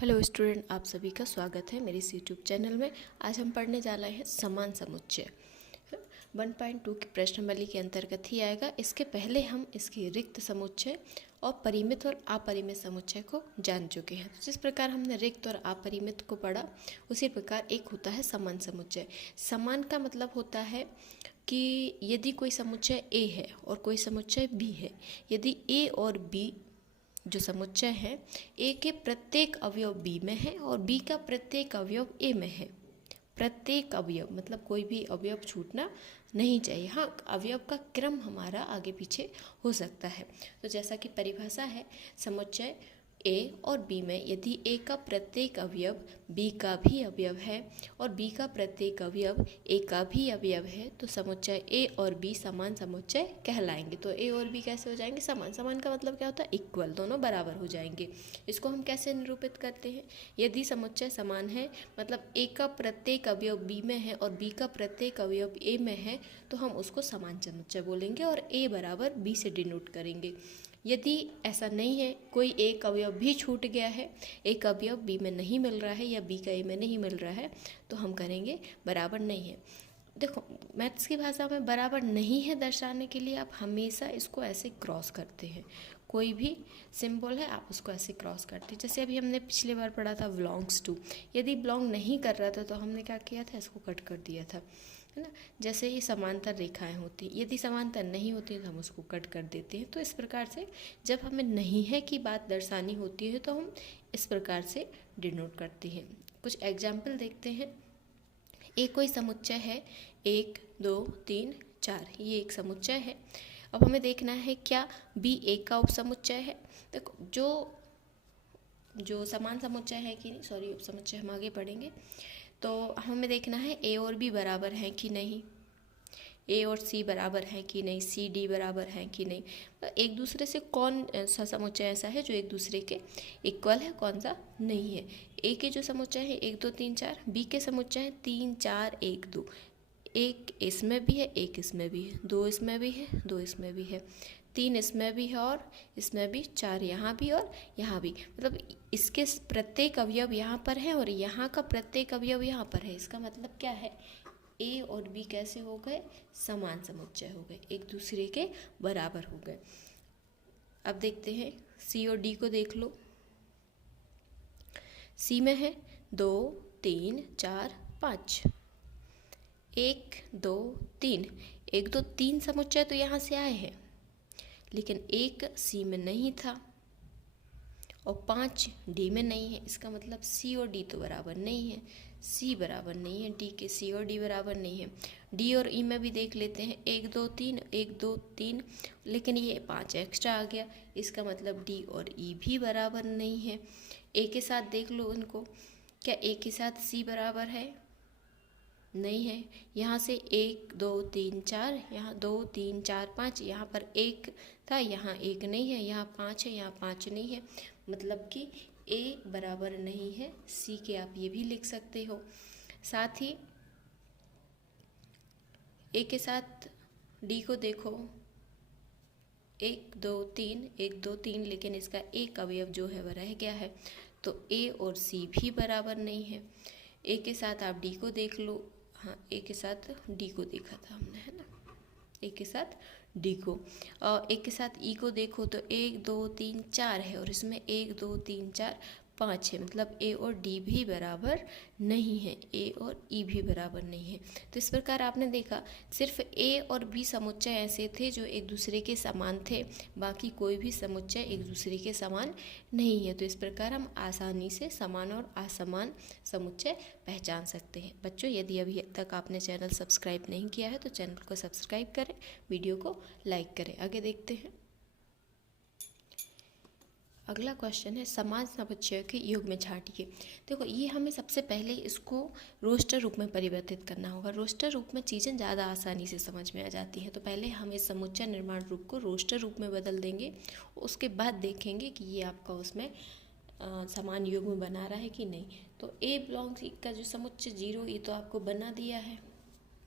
Hello student, आप सभी का स्वागत है मेरे इस यूट्यूब चैनल में। आज हम पढ़ने जा रहे हैं समान समुच्चय। 1.2 की प्रश्नावली के अंतर्गत ही आएगा। इसके पहले हम इसके रिक्त समुच्चय और परिमित और अपरिमित समुच्चय को जान चुके हैं। तो जिस प्रकार हमने रिक्त और अपरिमित को पढ़ा, उसी प्रकार एक होता है समान समुच्चय। समान का मतलब होता है कि यदि कोई समुच्चय ए है और कोई समुच्चय बी है, यदि ए और बी जो समुच्चय है, ए के प्रत्येक अवयव बी में है और बी का प्रत्येक अवयव ए में है। प्रत्येक अवयव मतलब कोई भी अवयव छूटना नहीं चाहिए। हाँ, अवयव का क्रम हमारा आगे पीछे हो सकता है। तो जैसा कि परिभाषा है, समुच्चय ए और बी में यदि ए का प्रत्येक अवयव बी का भी अवयव है और बी का प्रत्येक अवयव ए का भी अवयव है, तो समुच्चय ए और बी समान समुच्चय कहलाएंगे। तो ए और बी कैसे हो जाएंगे? समान। समान का मतलब क्या होता है? इक्वल, दोनों बराबर हो जाएंगे। इसको हम कैसे निरूपित करते हैं? यदि समुच्चय समान है, मतलब ए का प्रत्येक अवयव बी में है और बी का प्रत्येक अवयव ए में है, तो हम उसको समान समुच्चय बोलेंगे और ए बराबर बी से डिनोट करेंगे। यदि ऐसा नहीं है, कोई एक अवयव भी छूट गया है, एक अवयव बी में नहीं मिल रहा है या बी का ए में नहीं मिल रहा है, तो हम करेंगे बराबर नहीं है। देखो, मैथ्स की भाषा में बराबर नहीं है दर्शाने के लिए आप हमेशा इसको ऐसे क्रॉस करते हैं। कोई भी सिंबल है, आप उसको ऐसे क्रॉस करते हैं। जैसे अभी हमने पिछली बार पढ़ा था बिलोंग्स टू। यदि बिलोंग नहीं कर रहा था तो हमने क्या किया था? इसको कट कर दिया था, है ना। जैसे ये समांतर रेखाएं होती हैं, यदि समांतर नहीं होती है तो हम उसको कट कर देते हैं। तो इस प्रकार से जब हमें नहीं है की बात दर्शानी होती है तो हम इस प्रकार से डिनोट करते हैं। कुछ एग्जाम्पल देखते हैं। एक कोई समुच्चय है, 1 2 3 4, ये एक समुच्चय है। अब हमें देखना है क्या बी एक का उपसमुच्चय है। देखो, जो समान समुच्चय है कि नहीं, सॉरी, उपसमुच्चय हम आगे पढ़ेंगे। तो हमें देखना है ए और बी बराबर हैं कि नहीं, ए और सी बराबर हैं कि नहीं, सी डी बराबर हैं कि नहीं। एक दूसरे से कौन सा समुच्चय ऐसा है जो एक दूसरे के इक्वल है, कौन सा नहीं है। ए के जो समुच्चय है 1 2 3 4, बी के समुच्चय है 3 4 1 2। एक इसमें भी है, एक इसमें भी है, 2 इसमें भी है, 2 इसमें भी है, 3 इसमें भी है और इसमें भी, 4 यहाँ भी और यहाँ भी। मतलब इसके प्रत्येक अवयव यहाँ पर है और यहाँ का प्रत्येक अवयव यहाँ पर है। इसका मतलब क्या है? ए और बी कैसे हो गए? समान समुच्चय हो गए, एक दूसरे के बराबर हो गए। अब देखते हैं सी और डी को। देख लो, सी में है 2 3 4 5, 1 2 3, 1 2 3 समुच्चय तो यहाँ से आए हैं, लेकिन एक सी में नहीं था और 5 डी में नहीं है। इसका मतलब सी और डी तो बराबर नहीं है, सी बराबर नहीं है डी के, सी और डी बराबर नहीं है। डी और ई में भी देख लेते हैं, 1 2 3 1 2 3, लेकिन ये 5 एक्स्ट्रा आ गया। इसका मतलब डी और ई भी बराबर नहीं है। ए के साथ देख लो इनको, क्या ए के साथ सी बराबर है? नहीं है। यहाँ से 1 2 3 4, यहाँ 2 3 4 5, यहाँ पर 1 था, यहाँ 1 नहीं है, यहाँ 5 है, यहाँ 5 नहीं है। मतलब कि ए बराबर नहीं है सी के, आप ये भी लिख सकते हो। साथ ही ए के साथ डी को देखो, 1 2 3 1 2 3, लेकिन इसका एक अवयव जो है वह रह गया है, तो ए और सी भी बराबर नहीं है। ए के साथ आप डी को देख लो, हाँ, ए के साथ डी को देखा था हमने, है ना, ए के साथ डी को। और ए के साथ ई को देखो तो 1 2 3 4 है और इसमें 1 2 3 4 5 है, मतलब ए और डी भी बराबर नहीं है, ए और ई भी बराबर नहीं है। तो इस प्रकार आपने देखा, सिर्फ ए और बी समुच्चय ऐसे थे जो एक दूसरे के समान थे, बाकी कोई भी समुच्चय एक दूसरे के समान नहीं है। तो इस प्रकार हम आसानी से समान और असमान समुच्चय पहचान सकते हैं। बच्चों, यदि अभी तक आपने चैनल सब्सक्राइब नहीं किया है तो चैनल को सब्सक्राइब करें, वीडियो को लाइक करें। आगे देखते हैं। अगला क्वेश्चन है समान समुच्चय के योग में छांटिए। देखो, ये हमें सबसे पहले इसको रोस्टर रूप में परिवर्तित करना होगा। रोस्टर रूप में चीज़ें ज़्यादा आसानी से समझ में आ जाती हैं। तो पहले हम इस समुच्चय निर्माण रूप को रोस्टर रूप में बदल देंगे, उसके बाद देखेंगे कि ये आपका उसमें समान योग में बना रहा है कि नहीं। तो ए बिलोंग्स का जो समुच्चय 0, ये तो आपको बना दिया है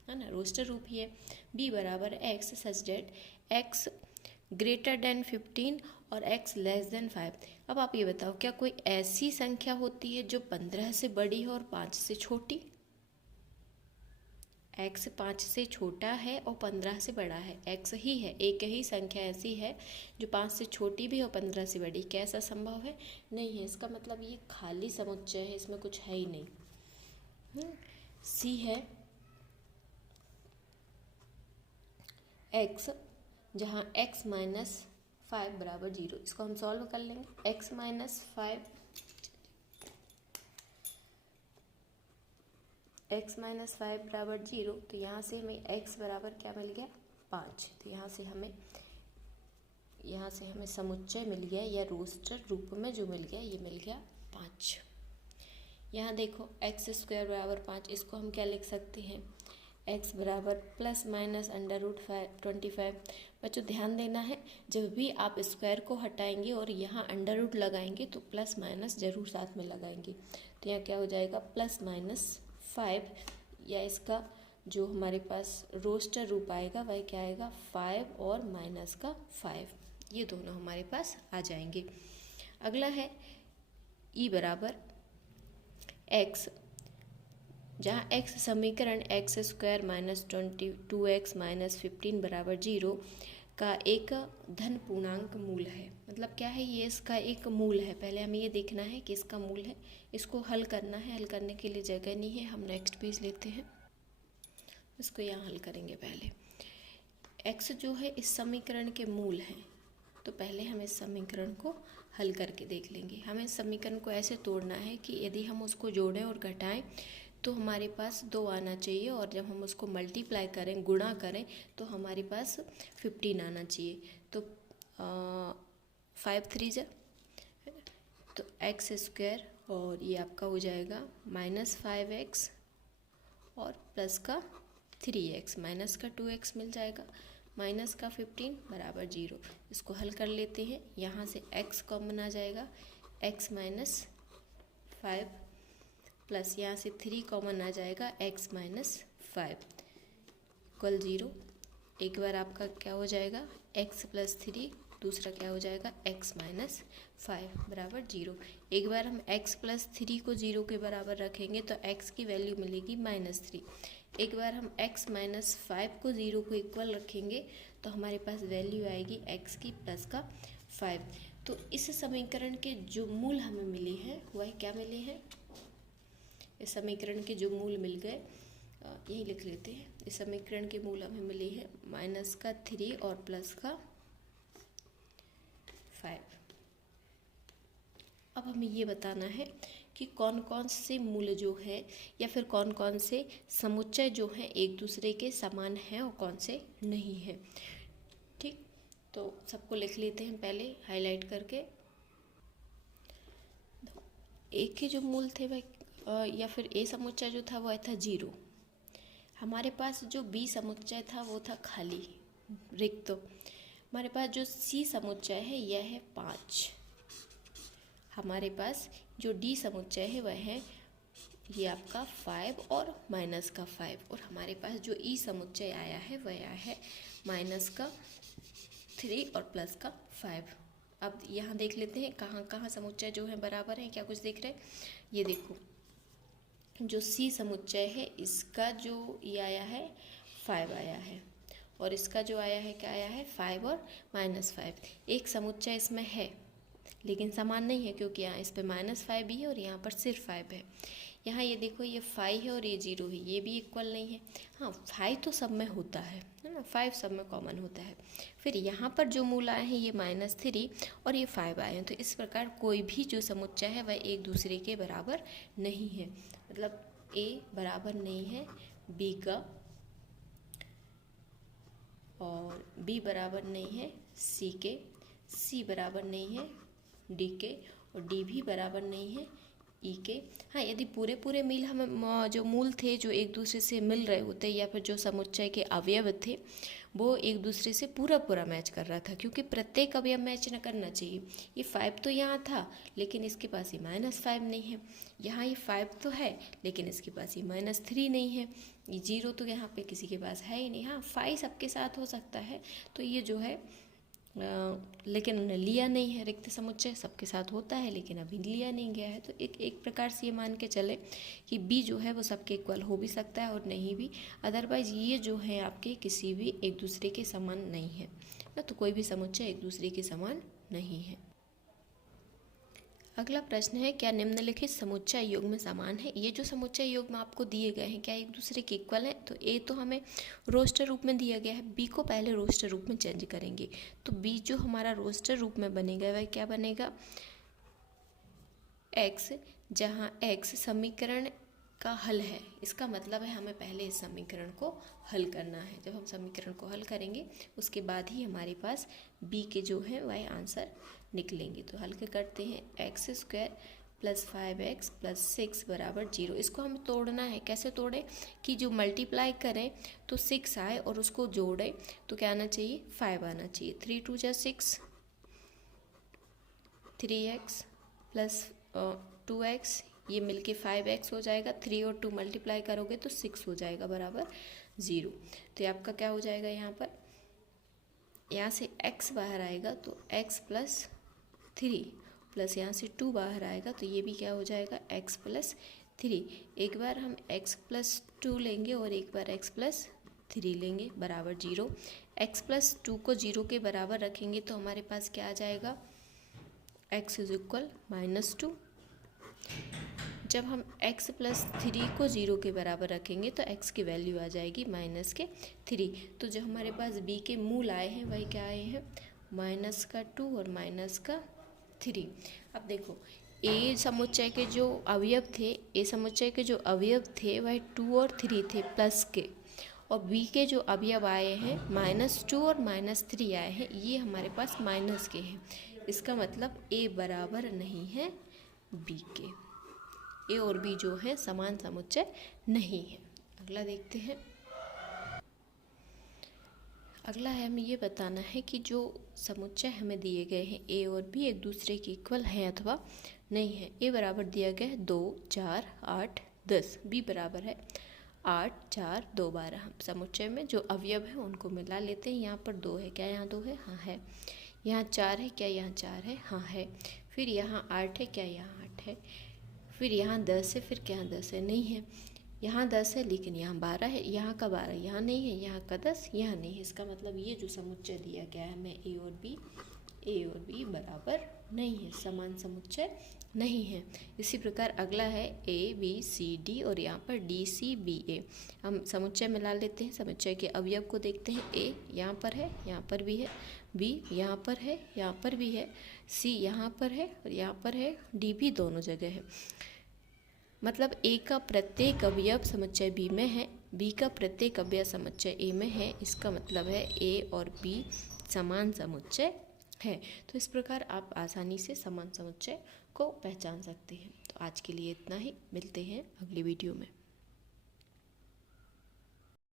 ना, रोस्टर रूप ही है। बी बराबर एक्स सच डेट एक्स ग्रेटर देन 15 और x लेस देन 5। अब आप ये बताओ, क्या कोई ऐसी संख्या होती है जो 15 से बड़ी है और 5 से छोटी? x 5 से छोटा है और 15 से बड़ा है, x ही है, एक ही संख्या ऐसी है जो 5 से छोटी भी और 15 से बड़ी। क्या ऐसा संभव है? नहीं है। इसका मतलब ये खाली समुच्चय है, इसमें कुछ है ही नहीं। सी है x, जहाँ x माइनस 5 बराबर 0। इसको हम सॉल्व कर लेंगे। x माइनस 5 x माइनस 5 बराबर 0, तो यहाँ से हमें x बराबर क्या मिल गया? 5। तो यहाँ से हमें समुच्चय मिल गया या रोस्टर रूप में जो मिल गया, ये मिल गया 5। यहाँ देखो x स्क्वायर बराबर 5, इसको हम क्या लिख सकते हैं? x बराबर प्लस माइनस √25। बच्चों ध्यान देना है, जब भी आप स्क्वायर को हटाएंगे और यहाँ अंडर रूट लगाएंगे तो प्लस माइनस जरूर साथ में लगाएंगे। तो यहाँ क्या हो जाएगा? प्लस माइनस 5, या इसका जो हमारे पास रोस्टर रूप आएगा वह क्या आएगा? 5 और माइनस का 5, ये दोनों हमारे पास आ जाएंगे। अगला है e बराबर x, जहाँ x समीकरण x square minus 22x minus 15 बराबर 0 का एक धन पूर्णांक मूल है। मतलब क्या है? ये इसका एक मूल है। पहले हमें ये देखना है कि इसका मूल है, इसको हल करना है। हल करने के लिए जगह नहीं है, हम नेक्स्ट पेज लेते हैं, इसको यहाँ हल करेंगे। पहले x जो है इस समीकरण के मूल है, तो पहले हम इस समीकरण को हल करके देख लेंगे। हमें इस समीकरण को ऐसे तोड़ना है कि यदि हम उसको जोड़ें और घटाएं तो हमारे पास 2 आना चाहिए, और जब हम उसको मल्टीप्लाई करें, गुणा करें, तो हमारे पास 15 आना चाहिए। तो 5 3 जा, तो x स्क्वायर और ये आपका हो जाएगा माइनस 5x और प्लस का 3x, माइनस का 2x मिल जाएगा, माइनस का 15 बराबर 0। इसको हल कर लेते हैं। यहाँ से x कॉमन आ जाएगा, x माइनस 5 प्लस यहाँ से 3 कॉमन आ जाएगा, x माइनस 5 इक्वल 0। एक बार आपका क्या हो जाएगा? x प्लस 3, दूसरा क्या हो जाएगा? x माइनस 5 बराबर 0। एक बार हम x प्लस 3 को 0 के बराबर रखेंगे तो x की वैल्यू मिलेगी -3। एक बार हम x माइनस 5 को 0 को इक्वल रखेंगे तो हमारे पास वैल्यू आएगी x की प्लस का 5। तो इस समीकरण के जो मूल हमें मिले हैं वह क्या मिले हैं? इस समीकरण के जो मूल मिल गए, यही लिख लेते हैं। इस समीकरण के मूल हमें मिले हैं माइनस का 3 और प्लस का 5। अब हमें ये बताना है कि कौन कौन से मूल जो है या फिर कौन कौन से समुच्चय जो हैं एक दूसरे के समान हैं और कौन से नहीं हैं। ठीक, तो सबको लिख लेते हैं पहले हाईलाइट करके। एक के जो मूल थे वह या फिर ए समुच्चय जो था वह था 0। हमारे पास जो बी समुच्चय था वो था खाली रिक्त। हमारे पास जो सी समुच्चय है यह है 5। हमारे पास जो डी समुच्चय है वह है ये आपका 5 और माइनस का 5। और हमारे पास जो ई समुच्चय आया है वह आया है माइनस का 3 और प्लस का 5। अब यहाँ देख लेते हैं कहाँ कहाँ समुच्चय जो है बराबर है, क्या कुछ देख रहे हैं? ये देखो, जो सी समुच्चय है इसका जो ये आया है 5 आया है, और इसका जो आया है क्या आया है? 5 और -5। एक समुच्चय इसमें है लेकिन समान नहीं है, क्योंकि यहाँ इस पर -5 भी है और यहाँ पर सिर्फ 5 है। यहाँ ये देखो, ये 5 है और ये 0 है, ये भी इक्वल नहीं है। हाँ, 5 तो सब में होता है ना, 5 सब में कॉमन होता है। फिर यहाँ पर जो मूल आए हैं ये -3 और ये 5 आए हैं, तो इस प्रकार कोई भी जो समुच्चय है वह एक दूसरे के बराबर नहीं है। मतलब ए बराबर नहीं है बी का, और बी बराबर नहीं है सी के, सी बराबर नहीं है डी के, और डी भी बराबर नहीं है ई के। हाँ, यदि पूरे पूरे मील हम जो मूल थे जो एक दूसरे से मिल रहे होते या फिर जो समुच्चय के अवयव थे वो एक दूसरे से पूरा पूरा मैच कर रहा था, क्योंकि प्रत्येक अवयव मैच न करना चाहिए। ये 5 तो यहाँ था लेकिन इसके पास ये -5 नहीं है, यहाँ ये 5 तो है लेकिन इसके पास ये -3 नहीं है, ये 0 तो यहाँ पे किसी के पास है ही नहीं। हाँ, 5 सबके साथ हो सकता है, तो ये जो है लेकिन उन्हें लिया नहीं है रिक्त समुच्चय, सबके साथ होता है लेकिन अभी लिया नहीं गया है। तो एक प्रकार से ये मान के चले कि बी जो है वो सबके इक्वल हो भी सकता है और नहीं भी, अदरवाइज ये जो है आपके किसी भी एक दूसरे के समान नहीं है ना, तो कोई भी समुच्चय एक दूसरे के समान नहीं है। अगला प्रश्न है, क्या निम्नलिखित समुच्चय योग में समान है? ये जो समुच्चय योग में आपको दिए गए हैं क्या एक दूसरे के इक्वल है? तो ए तो हमें रोस्टर रूप में दिया गया है, बी को पहले रोस्टर रूप में चेंज करेंगे। तो बी जो हमारा रोस्टर रूप में बनेगा वह क्या बनेगा, एक्स, जहाँ एक्स समीकरण का हल है। इसका मतलब है हमें पहले इस समीकरण को हल करना है। जब हम समीकरण को हल करेंगे उसके बाद ही हमारे पास बी के जो है वह आंसर निकलेंगे। तो हल करते हैं, x square plus 5x plus 6 बराबर 0। इसको हमें तोड़ना है। कैसे तोड़ें कि जो मल्टीप्लाई करें तो 6 आए और उसको जोड़ें तो क्या आना चाहिए, 5 आना चाहिए। 3 2 जा 6, 3x प्लस 2x, ये मिलके 5x हो जाएगा। 3 और 2 मल्टीप्लाई करोगे तो 6 हो जाएगा बराबर 0। तो ये आपका क्या हो जाएगा, यहाँ से x बाहर आएगा तो x प्लस 3 प्लस यहाँ से 2 बाहर आएगा तो ये भी क्या हो जाएगा, x प्लस 3। एक बार हम x प्लस 2 लेंगे और एक बार x प्लस 3 लेंगे बराबर 0। x प्लस 2 को 0 के बराबर रखेंगे तो हमारे पास क्या आ जाएगा, x इज इक्वल -2। जब हम x प्लस 3 को 0 के बराबर रखेंगे तो x की वैल्यू आ जाएगी -3। तो जो हमारे पास b के मूल आए हैं वही क्या आए हैं, -2 और -3। अब देखो ए समुच्चय के जो अवयव थे वह 2 और 3 थे प्लस के, और बी के जो अवयव आए हैं -2 और -3 आए हैं, ये हमारे पास माइनस के हैं। इसका मतलब ए बराबर नहीं है बी के, ए और बी जो है समान समुच्चय नहीं है। अगला देखते हैं। अगला है हमें ये बताना है कि जो समुच्चय हमें दिए गए हैं ए और बी एक दूसरे के इक्वल हैं अथवा नहीं है। ए बराबर दिया गया है 2 4 8 10, बी बराबर है 8 4 2 12। हम समुच्चय में जो अवयव है उनको मिला लेते हैं। यहाँ पर 2 है, क्या यहाँ 2 है, हाँ है। यहाँ 4 है, क्या यहाँ 4 है, हाँ है। फिर यहाँ 8 है, क्या यहाँ 8 है। फिर यहाँ 10 है, फिर क्या यहाँ 10 है, नहीं है। यहाँ 10 है लेकिन यहाँ 12 है, यहाँ का 12 यहाँ नहीं है, यहाँ का 10 यहाँ नहीं है। इसका मतलब ये जो समुच्चय दिया गया है हमें ए और बी बराबर नहीं है, समान समुच्चय नहीं है। इसी प्रकार अगला है ए बी सी डी और यहाँ पर डी सी बी ए। हम समुच्चय मिला लेते हैं। समुच्चय के अवयव को देखते हैं। ए यहाँ पर है, यहाँ पर भी है, बी यहाँ पर है, यहाँ पर भी है, सी यहाँ पर है और यहाँ पर है, डी भी दोनों जगह है। मतलब ए का प्रत्येक अवयव समुच्चय बी में है, बी का प्रत्येक अवयव समुच्चय ए में है। इसका मतलब है ए और बी समान समुच्चय है। तो इस प्रकार आप आसानी से समान समुच्चय को पहचान सकते हैं। तो आज के लिए इतना ही, मिलते हैं अगली वीडियो में।